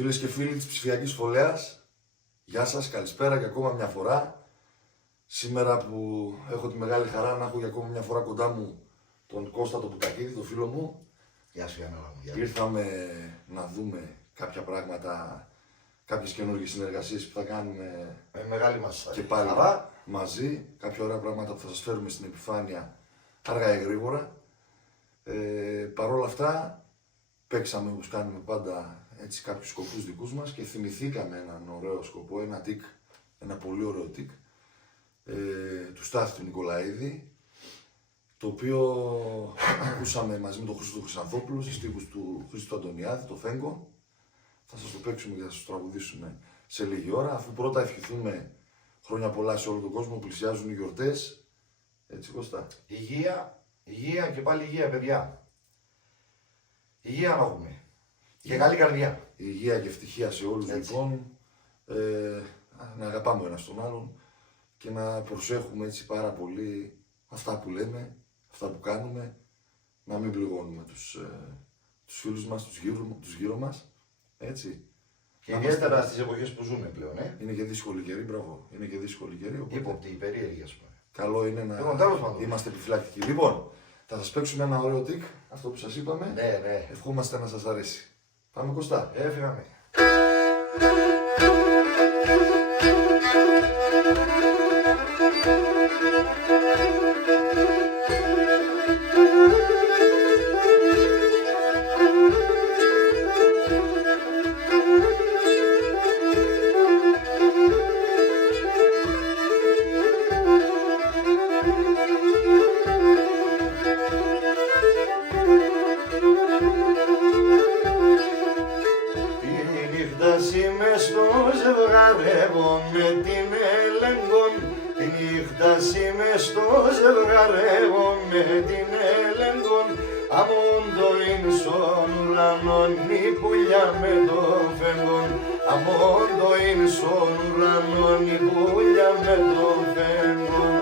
Φίλες και φίλοι της ψηφιακής φωλέας, γεια σας, καλησπέρα και ακόμα μια φορά. Σήμερα που έχω τη μεγάλη χαρά να έχω για ακόμα μια φορά κοντά μου τον Κώστα τον Πουτακίδη, τον φίλο μου. Γεια σου Γιάννα μου. Ήρθαμε να δούμε κάποια πράγματα, κάποιες καινούργιες συνεργασίες που θα κάνουμε Μεγάλη μας και πάλι χαρά. μαζί. Κάποια ωραία πράγματα που θα σας φέρουμε στην επιφάνεια αργά ή γρήγορα. Παρ' όλα αυτά, παίξαμε όπως κάνουμε πάντα έτσι κάποιους σκοπούς δικούς μας και θυμηθήκαμε έναν ωραίο σκοπό, ένα πολύ ωραίο τικ του Στάθη του Νικολαίδη, το οποίο ακούσαμε μαζί με τον Χρήστο του Χρυσανθόπουλο στις στίχους του Χρήστου Αντωνιάδη, το Φέγκο. Θα σας το παίξουμε και θα σας το τραγουδήσουμε σε λίγη ώρα, αφού πρώτα ευχηθούμε χρόνια πολλά σε όλο τον κόσμο, πλησιάζουν οι γιορτές. Έτσι Κώστα. Υγεία και πάλι υγεία, παιδιά. Υγεία να έχουμε. Και καλή καρδιά. Υγεία και ευτυχία σε όλους λοιπόν. Να αγαπάμε ο ένας τον άλλον και να προσέχουμε έτσι πάρα πολύ αυτά που λέμε, αυτά που κάνουμε, να μην πληγώνουμε τους φίλους μας, τους γύρω μας, έτσι. Και ιδιαίτερα στις εποχές που ζούμε πλέον, Είναι και δύσκολη καιρή, μπράβο. Είναι και δύσκολη καιρή, οπότε ύποπτη, περίεργη ας πούμε. καλό είναι να είμαστε επιφυλακτικοί. Λοιπόν, θα σας παίξουμε ένα ωραίο τικ, αυτό που σας είπαμε. Ναι. Ευχόμαστε να σας αρέσει. Πάμε Κωστά. Έφυγαμε. Είμαι στο ζευγαρεύω με την Ελέγκον. Τη νύχτα είμαι στο ζευγαρεύω με την Ελέγκον. Αμόντο είναι στον ουρανόν η πουλιά με το φέγγον. Αμόντο είναι στον ουρανόν η πουλιά με το φέγγον.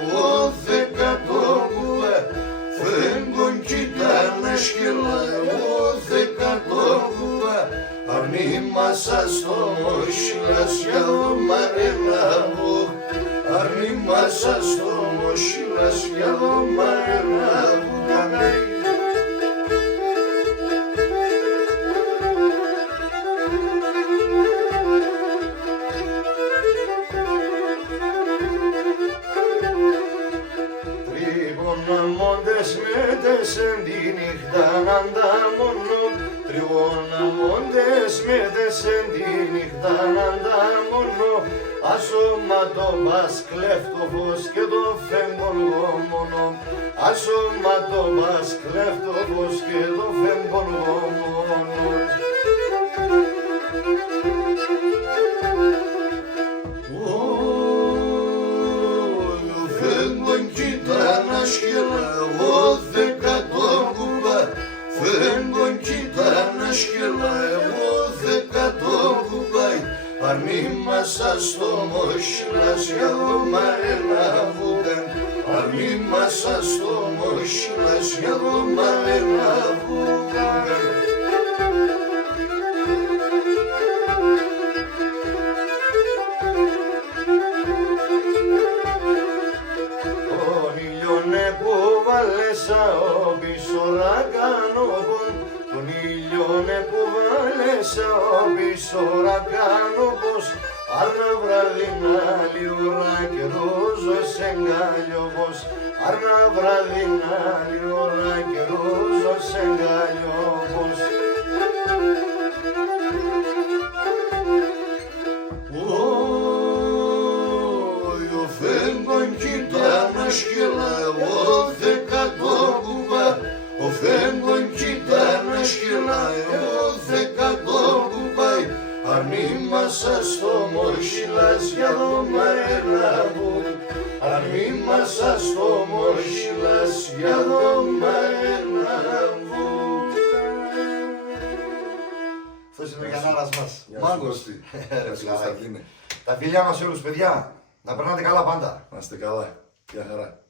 Εγώ δεκατόκουβα, φέγγον κοίτα σκύλα, εγώ δεκατόκουβα. Αρνήμασα στο μοσχυλάς για το μαρενάβο, αρνήμασα στο μοσχυλάς για το μαρενάβο. Εν τη νύχτα να τα μόνο, τριγώνα μόντες μέτες εν τη νύχτα να τα μόνο. Ασώμα το πας κλέφτο φως και το φέγγον μόνο. Ασώμα το πας κλέφτο φως και το φέγγον μόνο. Φέγγον κοίτα να σκύλα, εγώ δεκατόκουβα. Φέγγον κοίτα να σκύλα, εγώ δεκατόκουβα. Αρνήμασα στο μοσχυλάς για το μαρενάβουκαν. Αρνήμασα στο μοσχυλάς για το μαρενάβουκαν. Ο πίσω ρακάνοπον, τον ήλιονε που βάλεσα ο πίσω ρακάνοπος. Άρνα βραδινά λιωρά και ρούζος εγκάλιοπος. Άρνα βραδινά λιωρά και ρούζος εγκάλιοπος. Ο φέγγον κοίτα να σκύλα, εγώ δεκατόκουβα. Ο φέγγον κοίτα να σκύλα, εγώ δεκατόκουβα. Αρνήμασα στο μοσχυλάς για το μαρενάβου. Αρνήμασα στο μοσχυλάς για το μαρενάβου. Αυτός είναι ο κανάλας μας. Μάγκος. Τα φιλιά μας σε όλους παιδιά. Να περνάτε καλά πάντα. Να είστε καλά. Γεια χαρά.